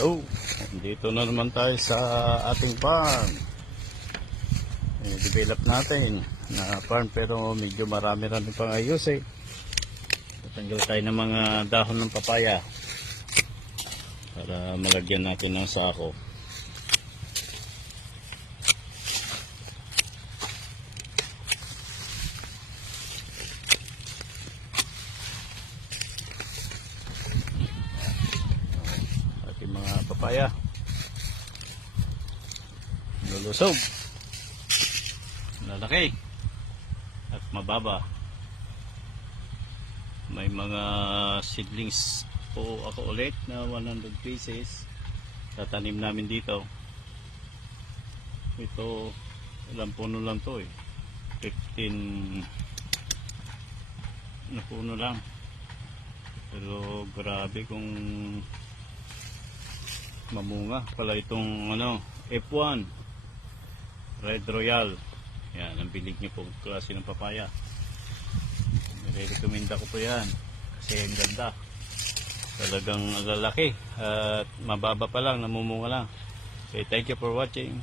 Hello, dito na naman tayo sa ating farm. Develop natin na farm pero medyo marami rin pang ayos eh. Tatanggal tayo ng mga dahon ng papaya para malagyan natin ng sako. Mga papaya lulusog, lalaki at mababa. May mga seedlings po ako ulit na 100 pieces tatanim namin dito. Ito ilang puno lang to eh, 15 na puno lang, pero grabe kung mamunga pala itong F1 Red Royal. Yan ang bilig niyo po klase ng papaya. Nire-recommenda ko po yan kasi ang ganda, talagang lalaki at mababa pa lang, namumunga lang. Okay, thank you for watching.